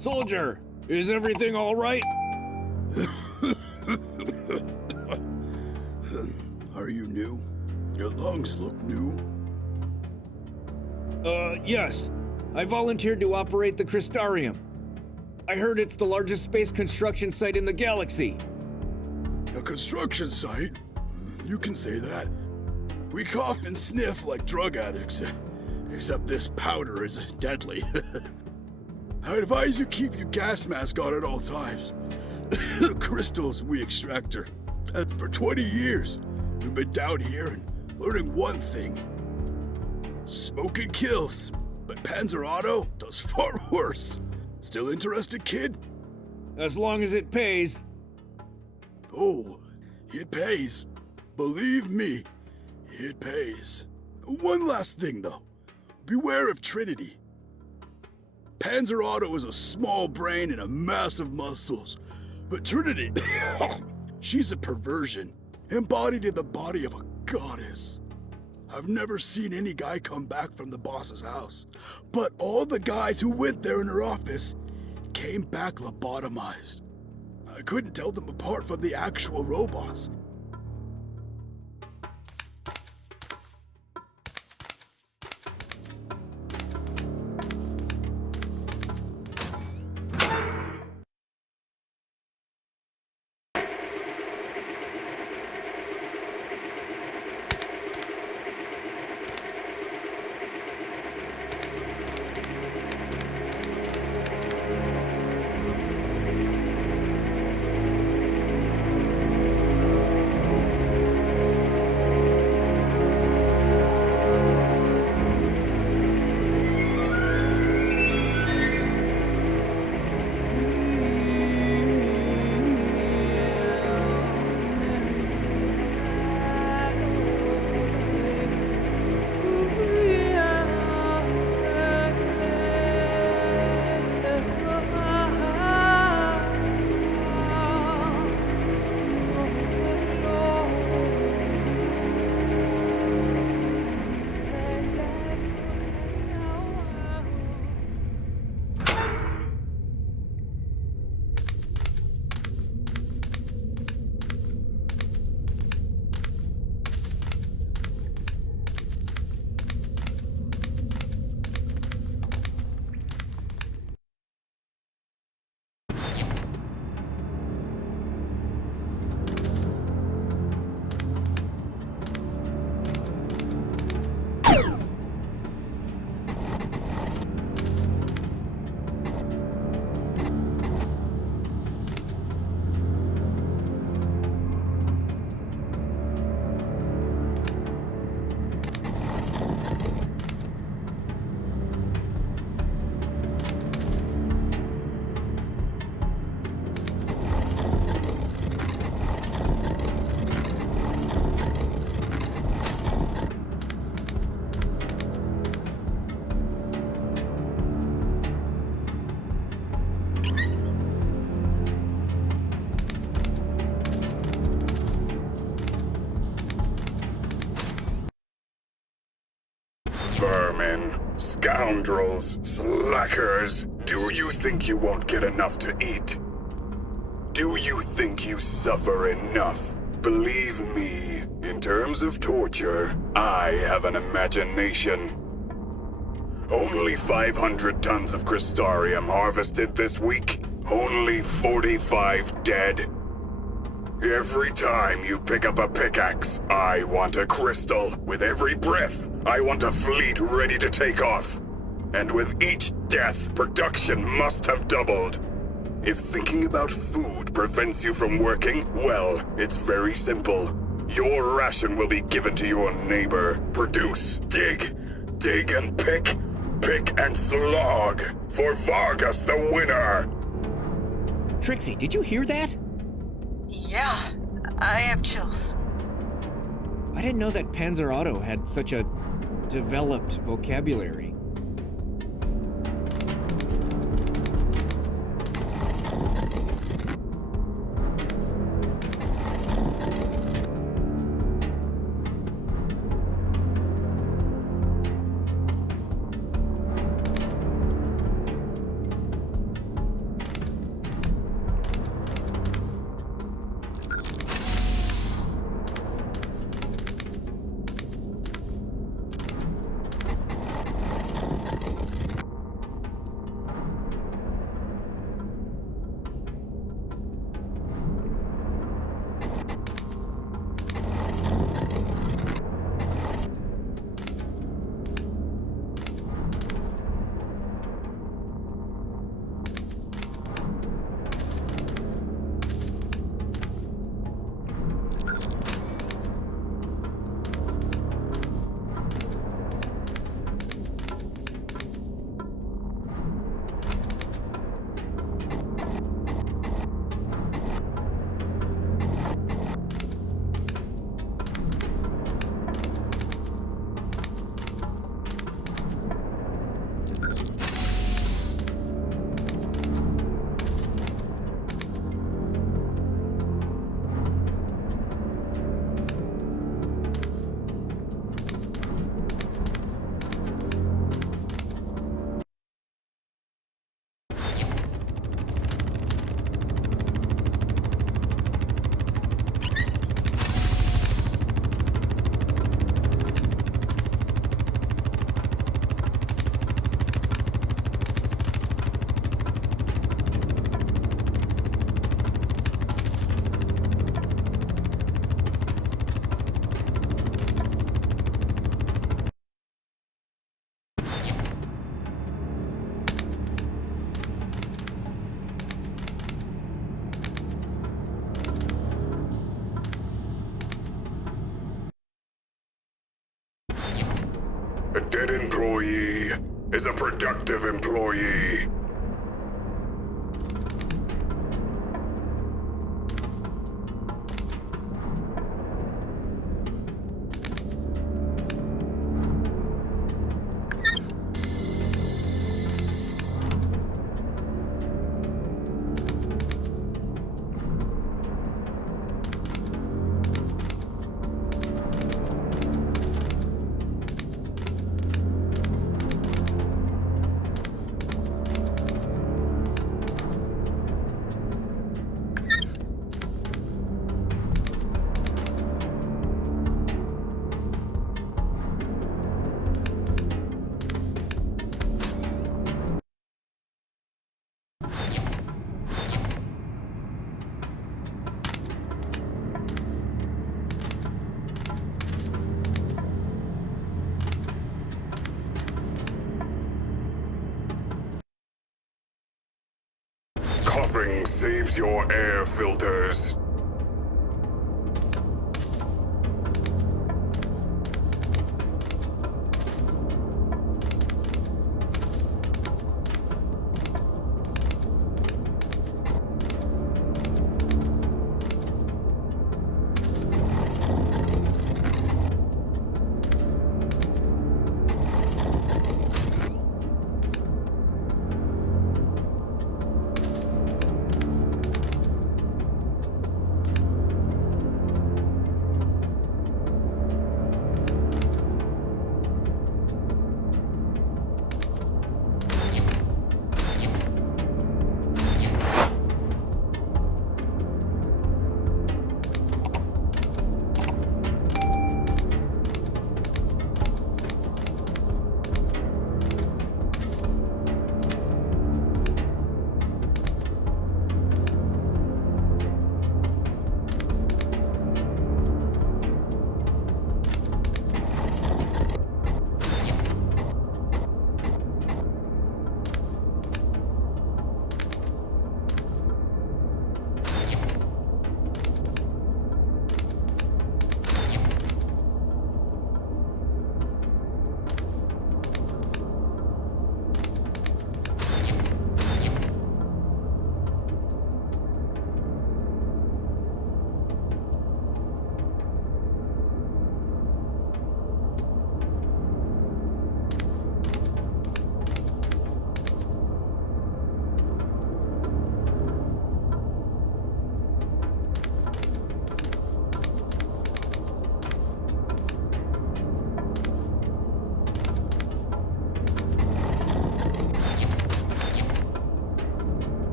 Soldier, is everything all right? Are you new? Your lungs look new. Yes. I volunteered to operate the Crystarium. I heard it's the largest space construction site in the galaxy. A construction site? You can say that. We cough and sniff like drug addicts. Except this powder is deadly. I advise you keep your gas mask on at all times. The crystals we extract are. For 20 years, we've been down here and learning one thing. Smoking kills, but Panzer Otto does far worse. Still interested, kid? As long as it pays. Oh, it pays. Believe me, it pays. One last thing, though. Beware of Trinity. Panzer Otto is a small brain and a massive muscles. But Trinity, she's a perversion, embodied in the body of a goddess. I've never seen any guy come back from the boss's house, but all the guys who went there in her office came back lobotomized. I couldn't tell them apart from the actual robots. Vermin, scoundrels, slackers, do you think you won't get enough to eat? Do you think you suffer enough? Believe me, in terms of torture, I have an imagination. Only 500 tons of Crystarium harvested this week. Only 45 dead. Every time you pick up a pickaxe, I want a crystal. With every breath, I want a fleet ready to take off. And with each death, production must have doubled. If thinking about food prevents you from working, well, it's very simple. Your ration will be given to your neighbor. Produce, dig and pick and slog. For Vargas the winner! Trixie, did you hear that? Yeah, I have chills. I didn't know that Panzer Otto had such a developed vocabulary. A dead employee is a productive employee. Coughing saves your air filters.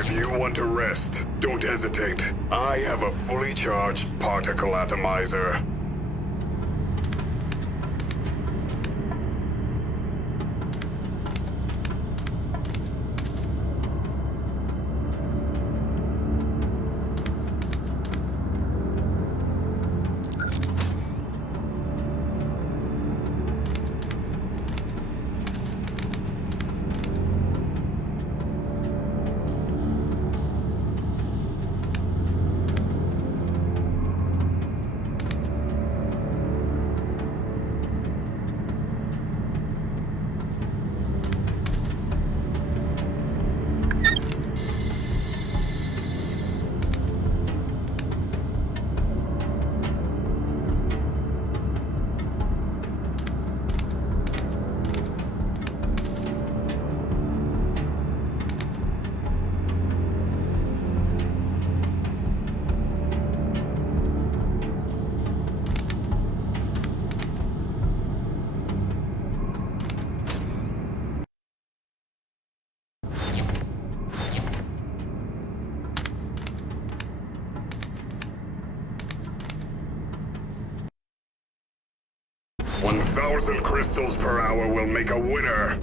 If you want to rest, don't hesitate. I have a fully charged particle atomizer. 1,000 crystals per hour will make a winner.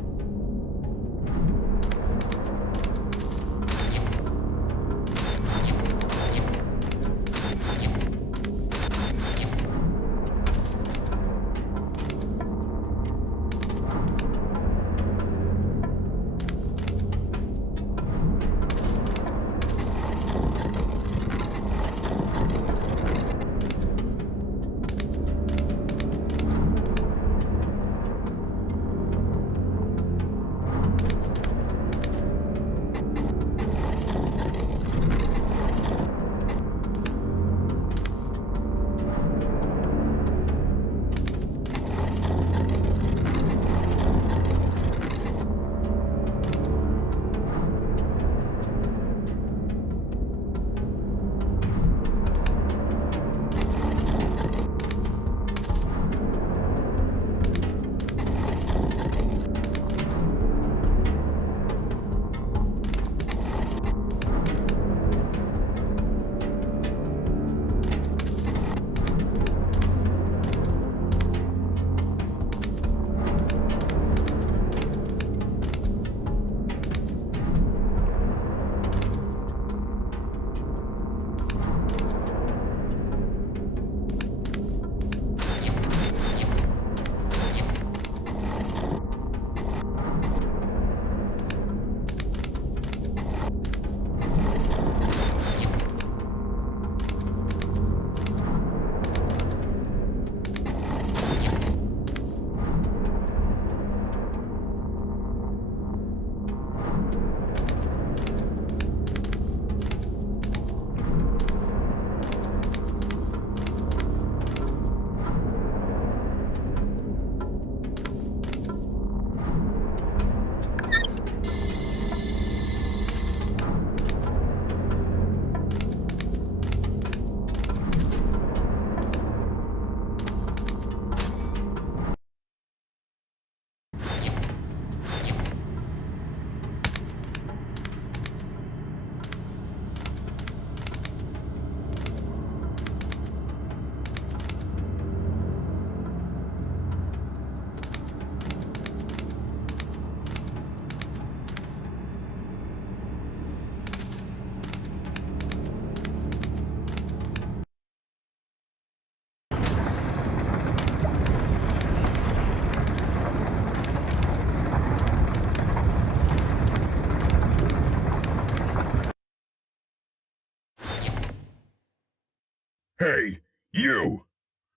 Hey, you!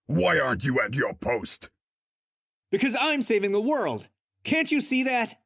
Why aren't you at your post? Because I'm saving the world. Can't you see that?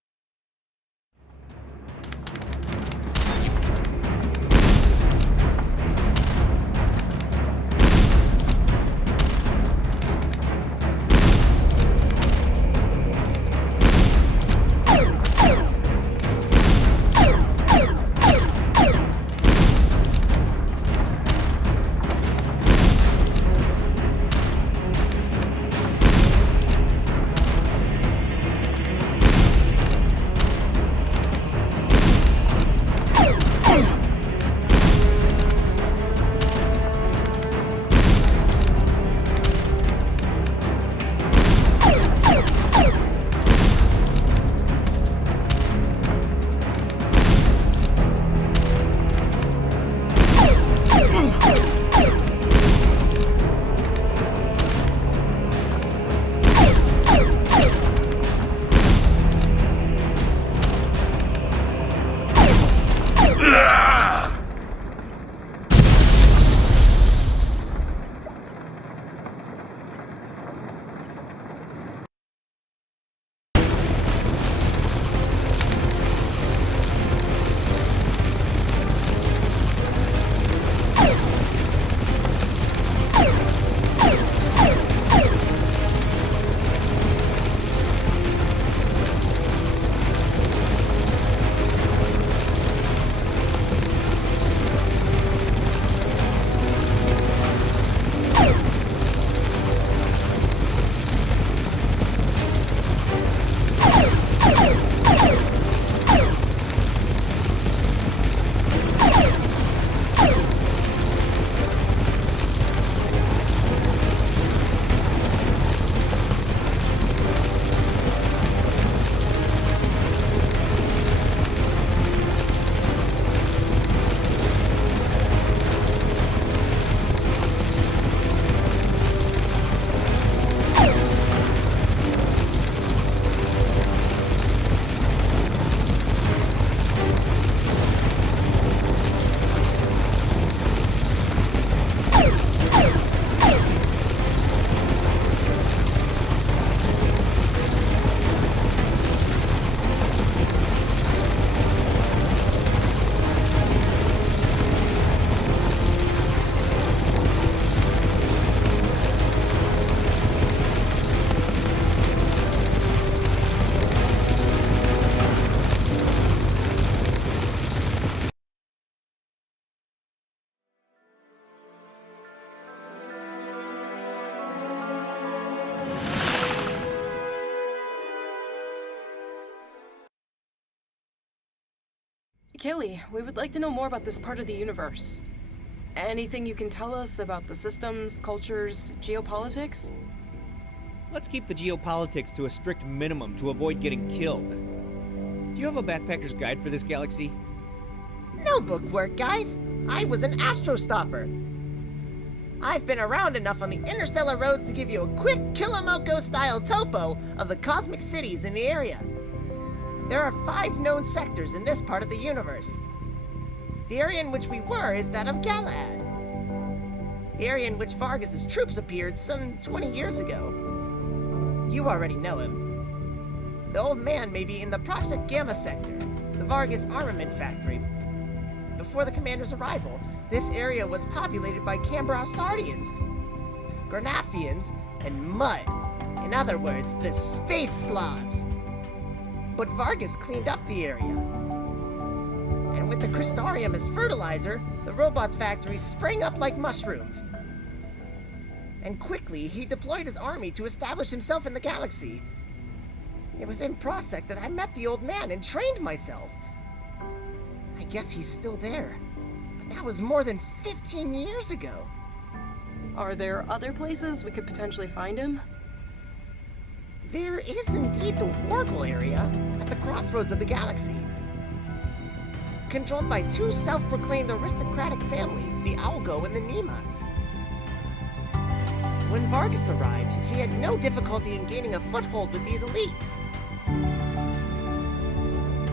Kelly, we would like to know more about this part of the universe. Anything you can tell us about the systems, cultures, geopolitics? Let's keep the geopolitics to a strict minimum to avoid getting killed. Do you have a backpacker's guide for this galaxy? No bookwork, guys. I was an astrostopper. I've been around enough on the interstellar roads to give you a quick Kilomoko-style topo of the cosmic cities in the area. There are 5 known sectors in this part of the universe. The area in which we were is that of Galad. The area in which Vargas's troops appeared some 20 years ago. You already know him. The old man may be in the Prosec Gamma sector, the Vargas armament factory. Before the commander's arrival, this area was populated by Cambrosardians, Granathians, and mud. In other words, the space Slavs. But Vargas cleaned up the area. And with the Crystarium as fertilizer, the robots' factories sprang up like mushrooms. And quickly, he deployed his army to establish himself in the galaxy. It was in Prosec that I met the old man and trained myself. I guess he's still there. But that was more than 15 years ago. Are there other places we could potentially find him? There is indeed the Wargle area at the crossroads of the galaxy. Controlled by 2 self-proclaimed aristocratic families, the Algo and the Nema. When Vargas arrived, he had no difficulty in gaining a foothold with these elites.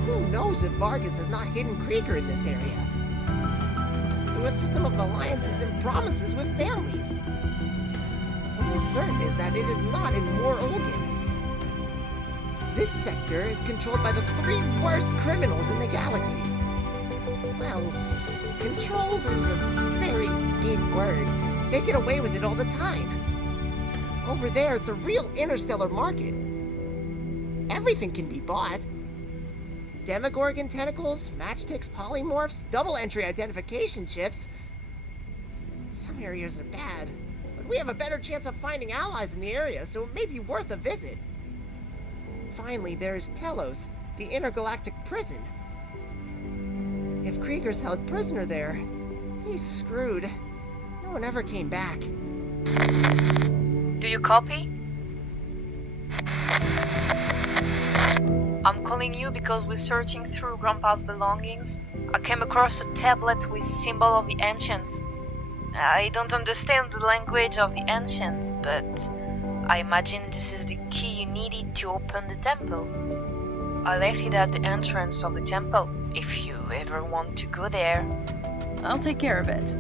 Who knows if Vargas has not hidden Krieger in this area? Through a system of alliances and promises with families. What is certain is that it is not in Mor Olgan. This sector is controlled by the 3 worst criminals in the galaxy. Well, controlled is a very big word. They get away with it all the time. Over there, it's a real interstellar market. Everything can be bought. Demogorgon tentacles, matchsticks, polymorphs, double-entry identification chips. Some areas are bad, but we have a better chance of finding allies in the area, so it may be worth a visit. Finally, there is Telos, the intergalactic prison. If Krieger's held prisoner there, he's screwed. No one ever came back. Do you copy? I'm calling you because we're searching through Grandpa's belongings. I came across a tablet with symbol of the ancients. I don't understand the language of the ancients, but I imagine this is the key you needed to open the temple. I left it at the entrance of the temple, if you ever want to go there. I'll take care of it.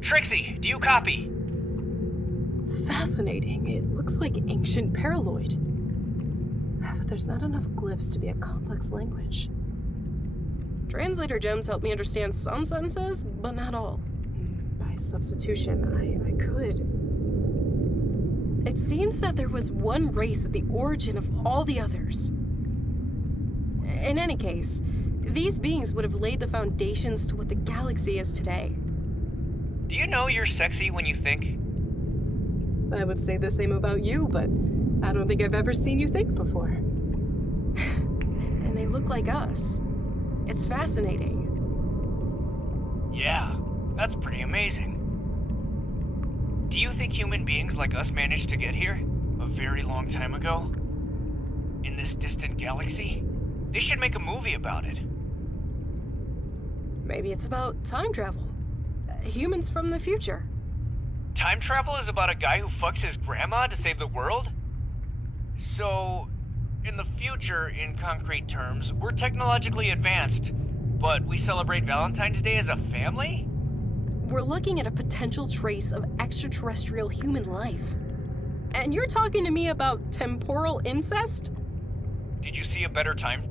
Trixie, do you copy? Fascinating. It looks like ancient paraloid. But there's not enough glyphs to be a complex language. Translator gems help me understand some sentences, but not all. By substitution, I could. It seems that there was one race at the origin of all the others. In any case, these beings would have laid the foundations to what the galaxy is today. Do you know you're sexy when you think? I would say the same about you, but I don't think I've ever seen you think before. And they look like us. It's fascinating. Yeah, that's pretty amazing. Do you think human beings like us managed to get here a very long time ago? In this distant galaxy? They should make a movie about it. Maybe it's about time travel. Humans from the future. Time travel is about a guy who fucks his grandma to save the world? So, in the future, in concrete terms, we're technologically advanced, but we celebrate Valentine's Day as a family? We're looking at a potential trace of extraterrestrial human life. And you're talking to me about temporal incest? Did you see a better time?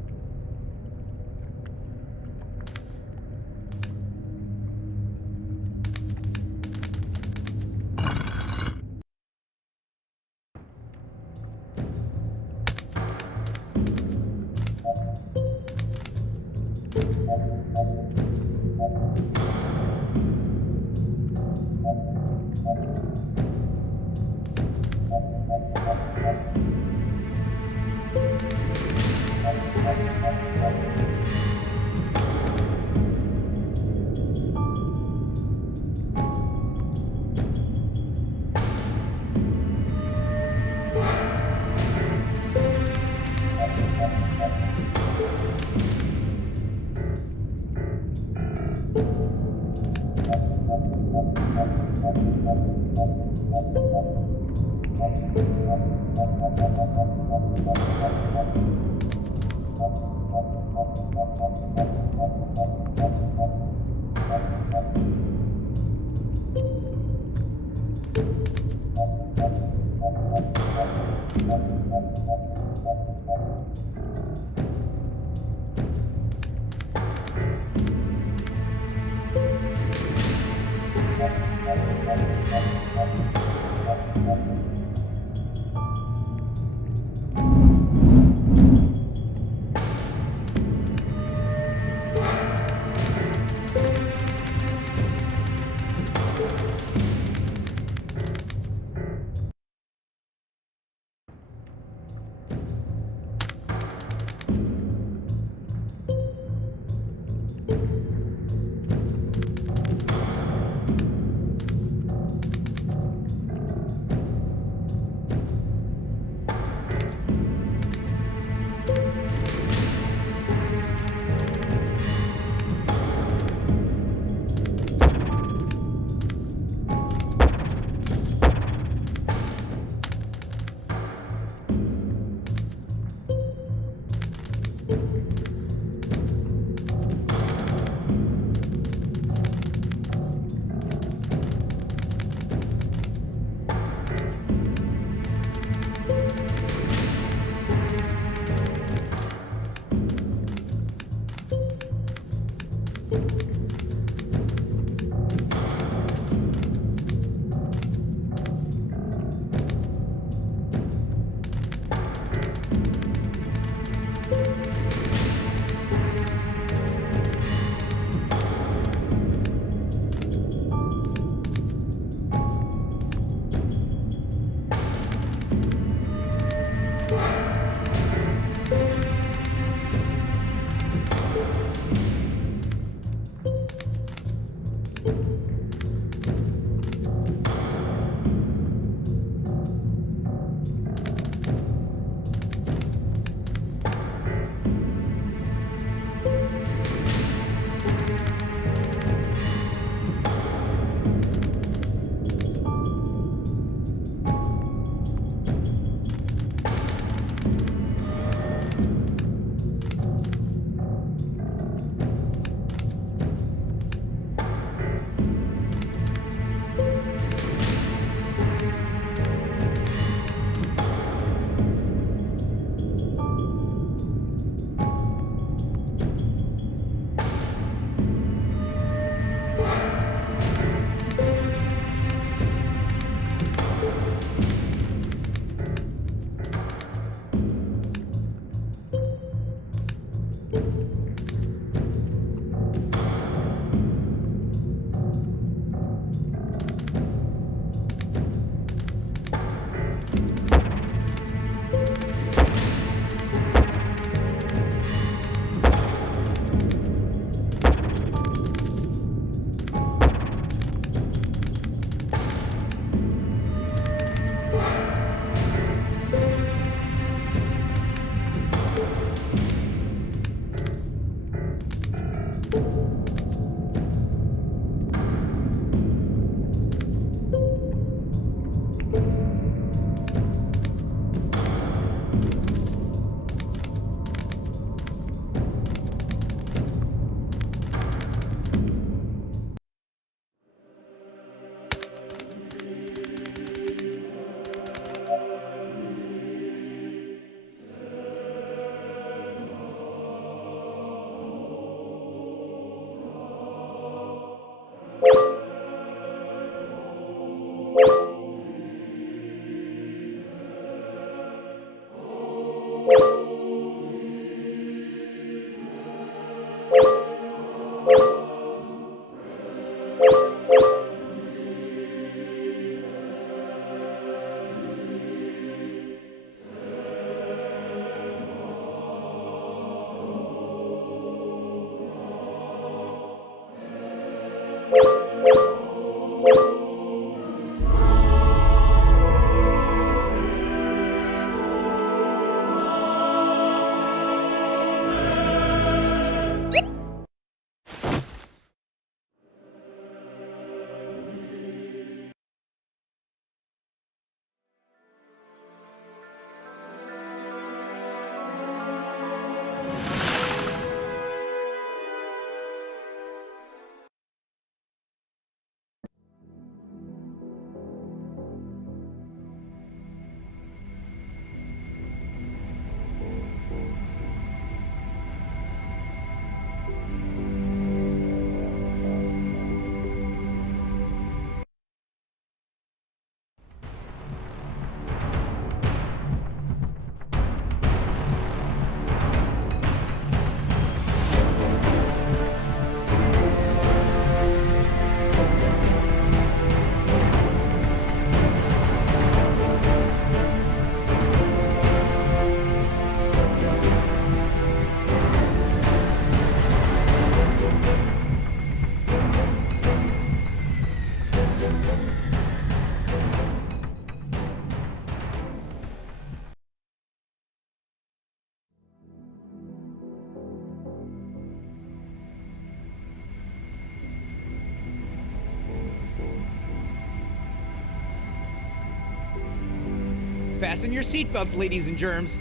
Fasten your seatbelts, ladies and germs.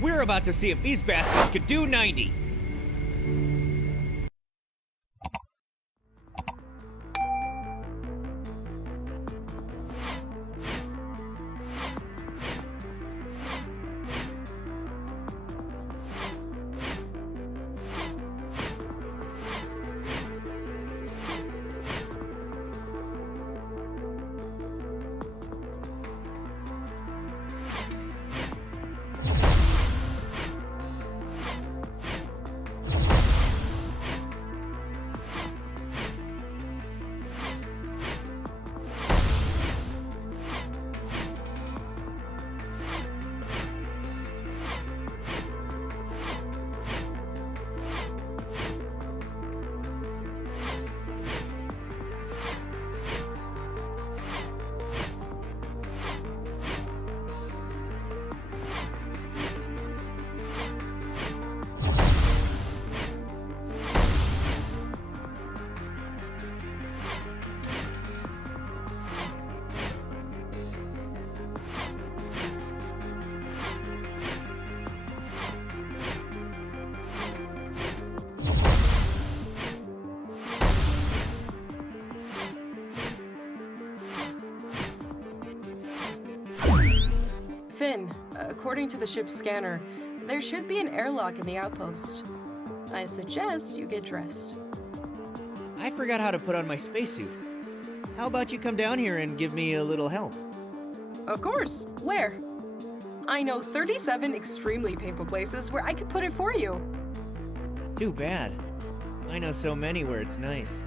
We're about to see if these bastards could do 90. Finn, according to the ship's scanner, there should be an airlock in the outpost. I suggest you get dressed. I forgot how to put on my spacesuit. How about you come down here and give me a little help? Of course. Where? I know 37 extremely painful places where I could put it for you. Too bad. I know so many where it's nice.